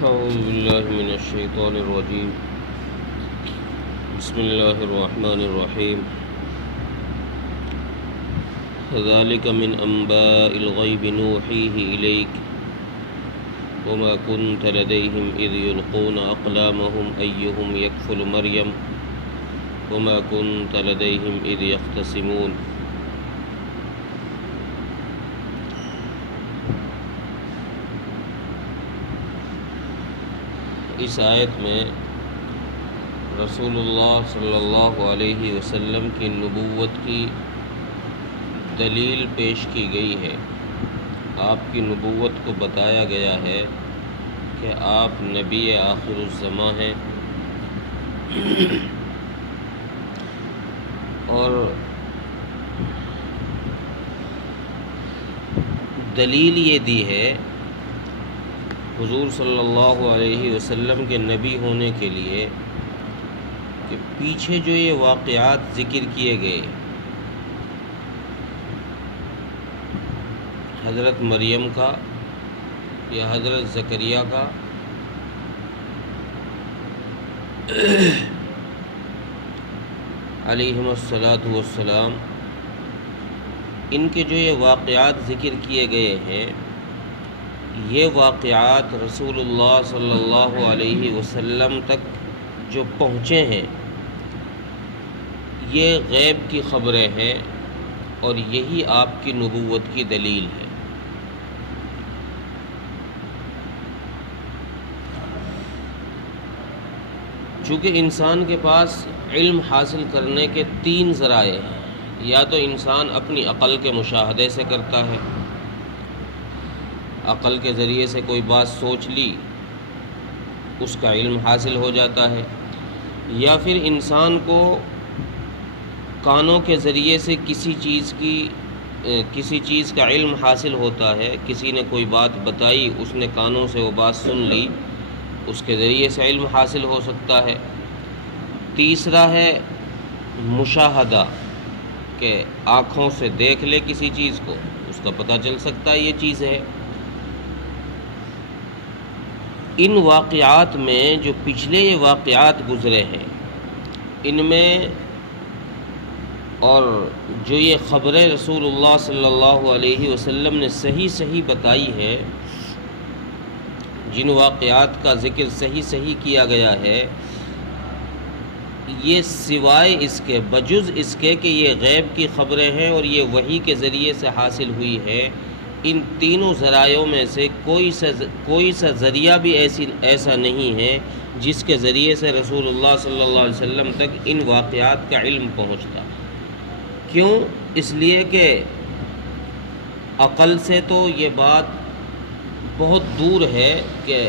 أعوذ بالله من الشيطان الرجيم بسم الله الرحمن الرحيم ذلك من أنباء الغيب نوحيه إليك وما كنت لديهم إذ يلقون أقلامهم أيهم يكفل مريم وما كنت لديهم إذ يختصمون. اس آیت میں رسول اللہ صلی اللہ علیہ وسلم کی نبوت کی دلیل پیش کی گئی ہے. آپ کی نبوت کو بتایا گیا ہے کہ آپ نبی آخر الزماں ہیں اور دلیل یہ دی ہے حضور صلی اللہ علیہ وسلم کے نبی ہونے کے لیے کہ پیچھے جو یہ واقعات ذکر کیے گئے حضرت مریم کا یا حضرت زکریہ کا علیہم الصلاۃ والسلام، ان کے جو یہ واقعات ذکر کیے گئے ہیں یہ واقعات رسول اللہ صلی اللہ علیہ وسلم تک جو پہنچے ہیں یہ غیب کی خبریں ہیں اور یہی آپ کی نبوت کی دلیل ہے. چونکہ انسان کے پاس علم حاصل کرنے کے 3 ذرائع ہیں. یا تو انسان اپنی عقل کے مشاہدے سے کرتا ہے، عقل کے ذریعے سے کوئی بات سوچ لی اس کا علم حاصل ہو جاتا ہے، یا پھر انسان کو کانوں کے ذریعے سے کسی چیز کا علم حاصل ہوتا ہے. کسی نے کوئی بات بتائی، اس نے کانوں سے وہ بات سن لی، اس کے ذریعے سے علم حاصل ہو سکتا ہے. تیسرا ہے مشاہدہ، کہ آنکھوں سے دیکھ لے کسی چیز کو، اس کا پتہ چل سکتا ہے یہ چیز ہے. ان واقعات میں جو پچھلے یہ واقعات گزرے ہیں ان میں اور جو یہ خبریں رسول اللہ صلی اللہ علیہ وسلم نے صحیح بتائی ہے، جن واقعات کا ذکر صحیح کیا گیا ہے، یہ سوائے اس کے بجز اس کے کہ یہ غیب کی خبریں ہیں اور یہ وحی کے ذریعے سے حاصل ہوئی ہے، ان تینوں ذرائعوں میں سے کوئی سا ذریعہ بھی ایسا نہیں ہے جس کے ذریعے سے رسول اللہ صلی اللہ علیہ وسلم تک ان واقعات کا علم پہنچتا. کیوں؟ اس لیے کہ عقل سے تو یہ بات بہت دور ہے کہ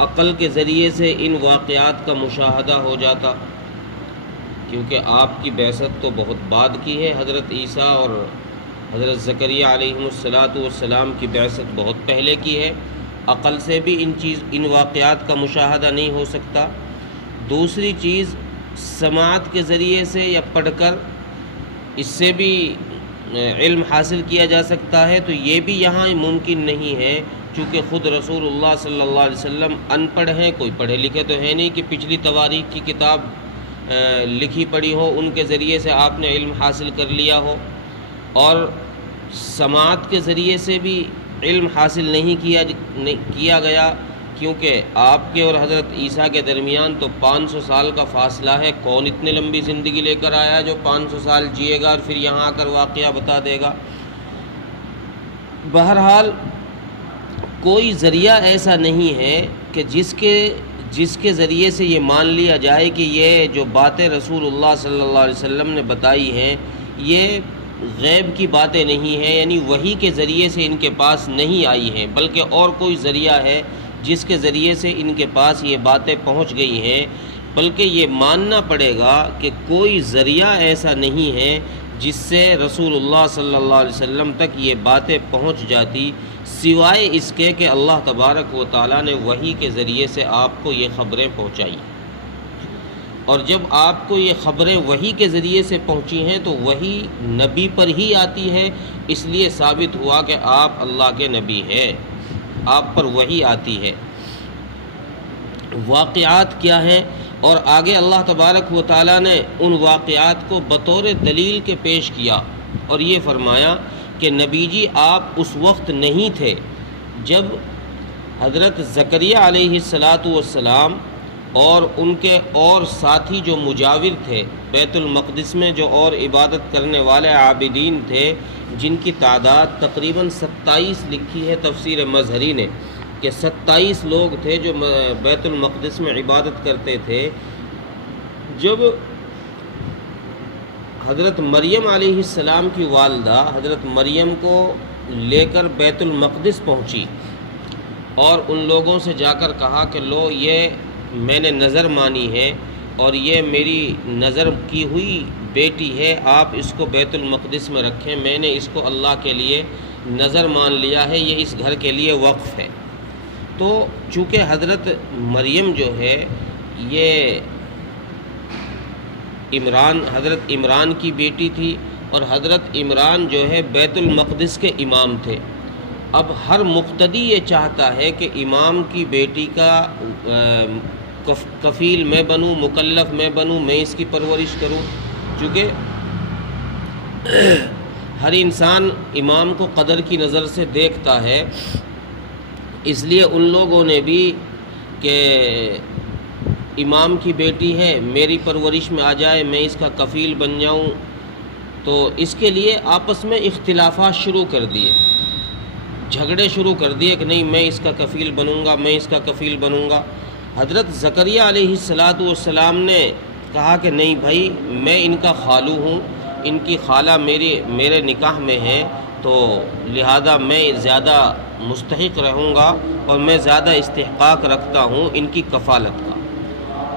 عقل کے ذریعے سے ان واقعات کا مشاہدہ ہو جاتا، کیونکہ آپ کی بعثت تو بہت بعد کی ہے. حضرت عیسیٰ اور حضرت زکریہ علیہم الصلاۃ والسلام کی بعثت بہت پہلے کی ہے. عقل سے بھی ان واقعات کا مشاہدہ نہیں ہو سکتا. دوسری چیز سماعت کے ذریعے سے یا پڑھ کر اس سے بھی علم حاصل کیا جا سکتا ہے، تو یہ بھی یہاں ممکن نہیں ہے، چونکہ خود رسول اللہ صلی اللہ علیہ وسلم ان پڑھ ہیں، کوئی پڑھے لکھے تو ہے نہیں کہ پچھلی تواریخ کی کتاب لکھی پڑھی ہو ان کے ذریعے سے آپ نے علم حاصل کر لیا ہو. اور سماعت کے ذریعے سے بھی علم حاصل نہیں کیا گیا، کیونکہ آپ کے اور حضرت عیسیٰ کے درمیان تو 500 سال کا فاصلہ ہے. کون اتنی لمبی زندگی لے کر آیا جو 500 سال جیے گا اور پھر یہاں آ کر واقعہ بتا دے گا. بہرحال کوئی ذریعہ ایسا نہیں ہے کہ جس کے ذریعے سے یہ مان لیا جائے کہ یہ جو باتیں رسول اللہ صلی اللہ علیہ وسلم نے بتائی ہیں یہ غیب کی باتیں نہیں ہیں، یعنی وحی کے ذریعے سے ان کے پاس نہیں آئی ہیں، بلکہ اور کوئی ذریعہ ہے جس کے ذریعے سے ان کے پاس یہ باتیں پہنچ گئی ہیں. بلکہ یہ ماننا پڑے گا کہ کوئی ذریعہ ایسا نہیں ہے جس سے رسول اللہ صلی اللہ علیہ وسلم تک یہ باتیں پہنچ جاتی، سوائے اس کے کہ اللہ تبارک و تعالیٰ نے وحی کے ذریعے سے آپ کو یہ خبریں پہنچائی. اور جب آپ کو یہ خبریں وحی کے ذریعے سے پہنچی ہیں تو وحی نبی پر ہی آتی ہے، اس لیے ثابت ہوا کہ آپ اللہ کے نبی ہیں، آپ پر وحی آتی ہے. واقعات کیا ہیں، اور آگے اللہ تبارک و تعالیٰ نے ان واقعات کو بطور دلیل کے پیش کیا اور یہ فرمایا کہ نبی جی آپ اس وقت نہیں تھے جب حضرت زکریا علیہ السلام اور ان کے اور ساتھی جو مجاور تھے بیت المقدس میں، جو اور عبادت کرنے والے عابدین تھے، جن کی تعداد تقریباً 27 لکھی ہے تفسیر مظہری نے کہ 27 لوگ تھے جو بیت المقدس میں عبادت کرتے تھے. جب حضرت مریم علیہ السلام کی والدہ حضرت مریم کو لے کر بیت المقدس پہنچی اور ان لوگوں سے جا کر کہا کہ لو یہ میں نے نظر مانی ہے اور یہ میری نظر کی ہوئی بیٹی ہے، آپ اس کو بیت المقدس میں رکھیں، میں نے اس کو اللہ کے لیے نظر مان لیا ہے، یہ اس گھر کے لیے وقف ہے. تو چونکہ حضرت مریم جو ہے یہ حضرت عمران کی بیٹی تھی اور حضرت عمران جو ہے بیت المقدس کے امام تھے. اب ہر مقتدی یہ چاہتا ہے کہ امام کی بیٹی کا کفیل میں بنوں، مکلف میں بنوں، میں اس کی پرورش کروں. چونکہ ہر انسان امام کو قدر کی نظر سے دیکھتا ہے، اس لیے ان لوگوں نے بھی کہ امام کی بیٹی ہے میری پرورش میں آ جائے، میں اس کا کفیل بن جاؤں، تو اس کے لیے آپس میں اختلافات شروع کر دیے، جھگڑے شروع کر دیے کہ نہیں میں اس کا کفیل بنوں گا، میں اس کا کفیل بنوں گا. حضرت زکریا علیہ السلام نے کہا کہ نہیں بھائی میں ان کا خالو ہوں، ان کی خالہ میرے نکاح میں ہے، تو لہذا میں زیادہ مستحق رہوں گا اور میں زیادہ استحقاق رکھتا ہوں ان کی کفالت کا.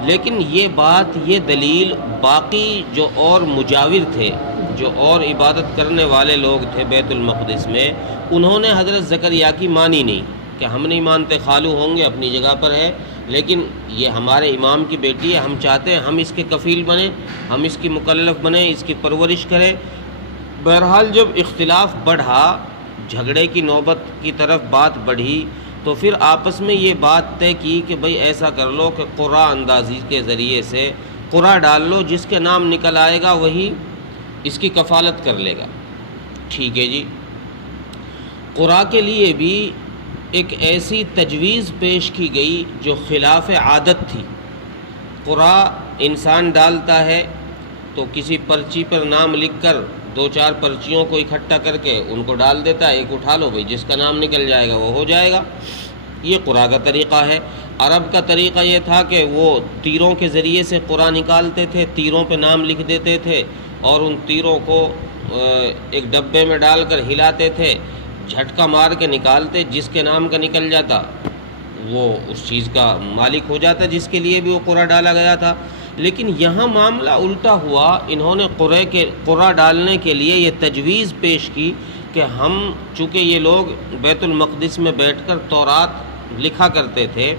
لیکن یہ بات، یہ دلیل باقی جو اور مجاور تھے، جو اور عبادت کرنے والے لوگ تھے بیت المقدس میں، انہوں نے حضرت زکریا کی مانی نہیں کہ ہم نہیں مانتے، خالو ہوں گے اپنی جگہ پر ہے، لیکن یہ ہمارے امام کی بیٹی ہے، ہم چاہتے ہیں ہم اس کے کفیل بنیں، ہم اس کی مکلف بنیں، اس کی پرورش کریں. بہرحال جب اختلاف بڑھا، جھگڑے کی نوبت کی طرف بات بڑھی، تو پھر آپس میں یہ بات طے کی کہ بھئی ایسا کر لو کہ قرعہ اندازی کے ذریعے سے قرعہ ڈال لو، جس کے نام نکل آئے گا وہی اس کی کفالت کر لے گا. ٹھیک ہے جی. قرعہ کے لیے بھی ایک ایسی تجویز پیش کی گئی جو خلاف عادت تھی. قرعہ انسان ڈالتا ہے تو کسی پرچی پر نام لکھ کر 2-4 پرچیوں کو اکٹھا کر کے ان کو ڈال دیتا ہے، ایک اٹھا لو بھئی جس کا نام نکل جائے گا وہ ہو جائے گا. یہ قرعہ کا طریقہ ہے. عرب کا طریقہ یہ تھا کہ وہ تیروں کے ذریعے سے قرعہ نکالتے تھے، تیروں پہ نام لکھ دیتے تھے اور ان تیروں کو ایک ڈبے میں ڈال کر ہلاتے تھے، جھٹکا مار کے نکالتے، جس کے نام کا نکل جاتا وہ اس چیز کا مالک ہو جاتا جس کے لیے بھی وہ قرعہ ڈالا گیا تھا. لیکن یہاں معاملہ الٹا ہوا. انہوں نے قرعہ ڈالنے کے لیے یہ تجویز پیش کی کہ ہم چونکہ یہ لوگ بیت المقدس میں بیٹھ کر تورات لکھا کرتے تھے،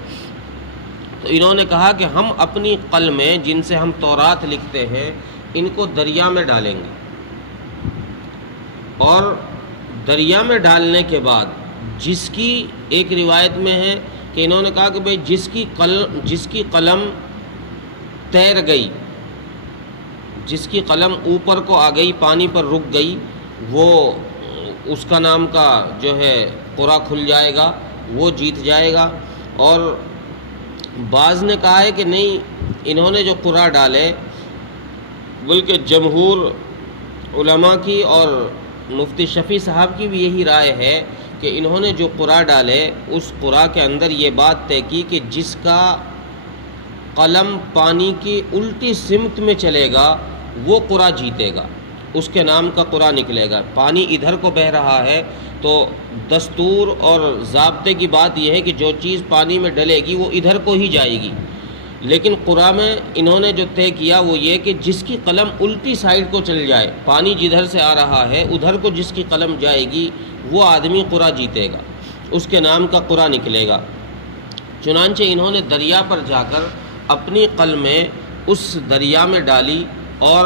تو انہوں نے کہا کہ ہم اپنی قلمیں جن سے ہم تورات لکھتے ہیں ان کو دریا میں ڈالیں گے، اور دریا میں ڈالنے کے بعد جس کی ایک روایت میں ہے کہ انہوں نے کہا کہ بھئی جس کی قلم تیر گئی، جس کی قلم اوپر کو آ گئی، پانی پر رک گئی، وہ اس کا نام کا جو ہے قرعہ کھل جائے گا، وہ جیت جائے گا. اور بعض نے کہا ہے کہ نہیں، انہوں نے جو قرعہ ڈالے، بلکہ جمہور علماء کی اور مفتی شفیع صاحب کی بھی یہی رائے ہے کہ انہوں نے جو قرعہ ڈالے اس قرعہ کے اندر یہ بات طے کی کہ جس کا قلم پانی کی الٹی سمت میں چلے گا وہ قرعہ جیتے گا، اس کے نام کا قرعہ نکلے گا. پانی ادھر کو بہہ رہا ہے تو دستور اور ضابطے کی بات یہ ہے کہ جو چیز پانی میں ڈلے گی وہ ادھر کو ہی جائے گی. لیکن قرعہ میں انہوں نے جو طے کیا وہ یہ کہ جس کی قلم الٹی سائیڈ کو چل جائے، پانی جدھر سے آ رہا ہے ادھر کو جس کی قلم جائے گی وہ آدمی قرعہ جیتے گا، اس کے نام کا قرعہ نکلے گا. چنانچہ انہوں نے دریا پر جا کر اپنی قلمیں اس دریا میں ڈالی اور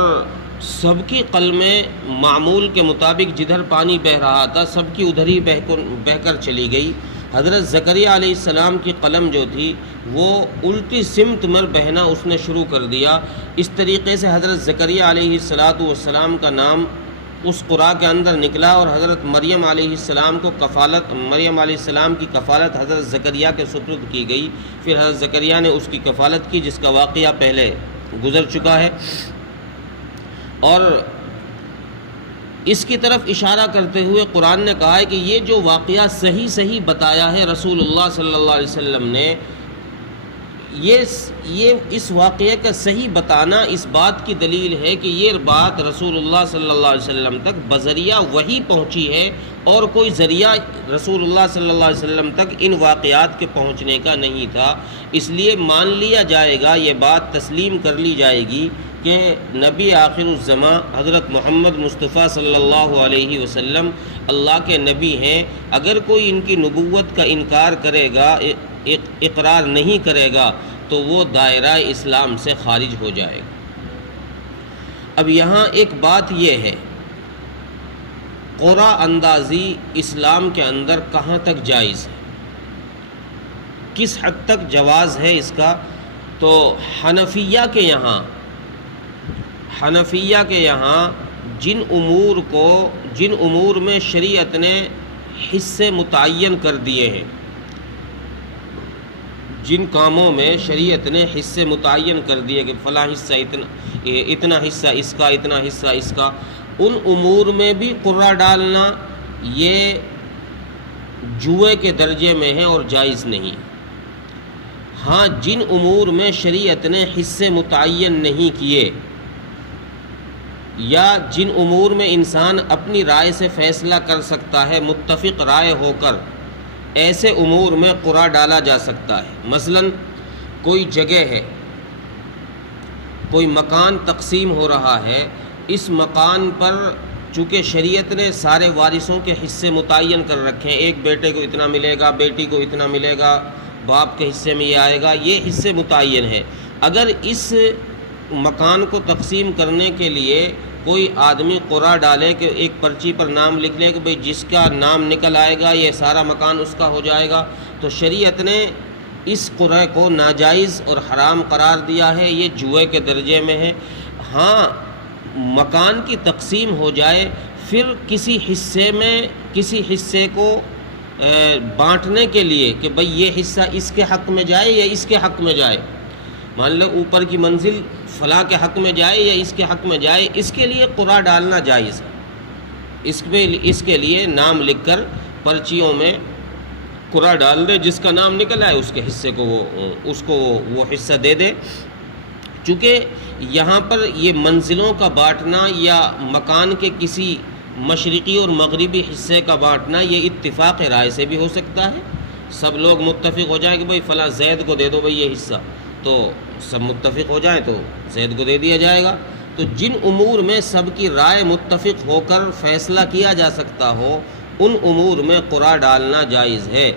سب کی قلمیں معمول کے مطابق جدھر پانی بہہ رہا تھا سب کی ادھر ہی بہہ کر چلی گئی. حضرت زکریہ علیہ السلام کی قلم جو تھی وہ الٹی سمت میں بہنا اس نے شروع کر دیا۔ اس طریقے سے حضرت زکریہ علیہ السلام کا نام اس قرآن کے اندر نکلا، اور حضرت مریم علیہ السلام کو مریم علیہ السلام کی کفالت حضرت زکریہ کے سپرد کی گئی۔ پھر حضرت زکریہ نے اس کی کفالت کی، جس کا واقعہ پہلے گزر چکا ہے۔ اور اس کی طرف اشارہ کرتے ہوئے قرآن نے کہا ہے کہ یہ جو واقعہ صحیح بتایا ہے رسول اللہ صلی اللہ علیہ وسلم نے، یہ اس واقعے کا صحیح بتانا اس بات کی دلیل ہے کہ یہ بات رسول اللہ صلی اللہ علیہ وسلم تک بذریعہ وحی پہنچی ہے، اور کوئی ذریعہ رسول اللہ صلی اللہ علیہ وسلم تک ان واقعات کے پہنچنے کا نہیں تھا۔ اس لیے مان لیا جائے گا، یہ بات تسلیم کر لی جائے گی کہ نبی آخر الزماں حضرت محمد مصطفیٰ صلی اللہ علیہ وسلم اللہ کے نبی ہیں۔ اگر کوئی ان کی نبوت کا انکار کرے گا، اقرار نہیں کرے گا، تو وہ دائرہ اسلام سے خارج ہو جائے گا۔ اب یہاں ایک بات یہ ہے، قرآن اندازی اسلام کے اندر کہاں تک جائز ہے، کس حد تک جواز ہے اس کا؟ تو حنفیہ کے یہاں جن امور میں شریعت نے حصے متعین کر دیے ہیں، جن کاموں میں شریعت نے حصے متعین کر دیے کہ فلاں حصہ اتنا حصہ اس کا، اتنا حصہ اس کا، ان امور میں بھی قرعہ ڈالنا یہ جوئے کے درجے میں ہے اور جائز نہیں۔ ہاں، جن امور میں شریعت نے حصے متعین نہیں کیے، یا جن امور میں انسان اپنی رائے سے فیصلہ کر سکتا ہے متفق رائے ہو کر، ایسے امور میں قرعہ ڈالا جا سکتا ہے۔ مثلا کوئی جگہ ہے، کوئی مکان تقسیم ہو رہا ہے، اس مکان پر چونکہ شریعت نے سارے وارثوں کے حصے متعین کر رکھے ہیں، ایک بیٹے کو اتنا ملے گا، بیٹی کو اتنا ملے گا، باپ کے حصے میں یہ آئے گا، یہ حصے متعین ہے۔ اگر اس مکان کو تقسیم کرنے کے لیے کوئی آدمی قرعہ ڈالے کہ ایک پرچی پر نام لکھ لے کہ بھئی جس کا نام نکل آئے گا یہ سارا مکان اس کا ہو جائے گا، تو شریعت نے اس قرعے کو ناجائز اور حرام قرار دیا ہے، یہ جوئے کے درجے میں ہے۔ ہاں، مکان کی تقسیم ہو جائے، پھر کسی حصے کو بانٹنے کے لیے کہ بھئی یہ حصہ اس کے حق میں جائے یا اس کے حق میں جائے، مان لو اوپر کی منزل فلاں کے حق میں جائے یا اس کے حق میں جائے، اس کے لیے قرعہ ڈالنا جائز ہے۔ اس کے لیے نام لکھ کر پرچیوں میں قرعہ ڈال دے، جس کا نام نکل آئے اس کے حصے کو وہ حصہ دے دے۔ چونکہ یہاں پر یہ منزلوں کا بانٹنا یا مکان کے کسی مشرقی اور مغربی حصے کا بانٹنا، یہ اتفاق رائے سے بھی ہو سکتا ہے۔ سب لوگ متفق ہو جائیں کہ بھئی فلاں زید کو دے دو بھئی یہ حصہ، تو سب متفق ہو جائیں تو زید کو دے دیا جائے گا۔ تو جن امور میں سب کی رائے متفق ہو کر فیصلہ کیا جا سکتا ہو، ان امور میں قرعہ ڈالنا جائز ہے۔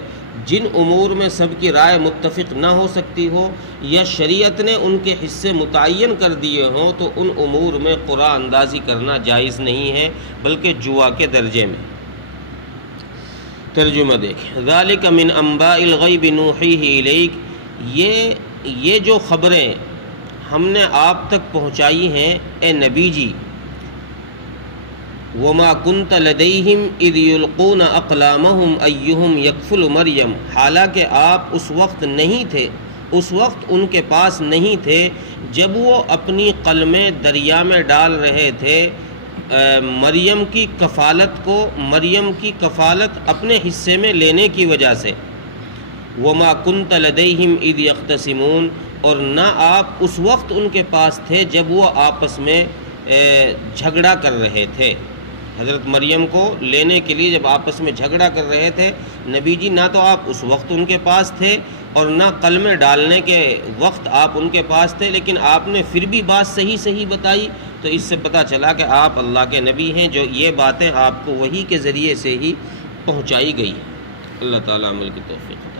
جن امور میں سب کی رائے متفق نہ ہو سکتی ہو یا شریعت نے ان کے حصے متعین کر دیے ہوں، تو ان امور میں قرعہ اندازی کرنا جائز نہیں ہے، بلکہ جوا کے درجے میں۔ ترجمہ دیکھیں، ذالک من انباء الغیب نوحیہ الیک، یہ جو خبریں ہم نے آپ تک پہنچائی ہیں اے نبی جی، وما کنت لدیہم اذ یلقون اقلامہم ایہم یکفل مریم، حالانکہ آپ اس وقت ان کے پاس نہیں تھے جب وہ اپنی قلمیں دریا میں ڈال رہے تھے مریم کی کفالت اپنے حصے میں لینے کی وجہ سے۔ وما کنت لدیہم اذ یختصمون، اور نہ آپ اس وقت ان کے پاس تھے جب وہ آپس میں جھگڑا کر رہے تھے۔ حضرت مریم کو لینے کے لیے جب آپس میں جھگڑا کر رہے تھے نبی جی، نہ تو آپ اس وقت ان کے پاس تھے اور نہ قلمیں ڈالنے کے وقت آپ ان کے پاس تھے، لیکن آپ نے پھر بھی بات صحیح بتائی، تو اس سے پتہ چلا کہ آپ اللہ کے نبی ہیں، جو یہ باتیں آپ کو وحی کے ذریعے سے ہی پہنچائی گئی۔ اللہ تعالیٰ عمل کی توفیق۔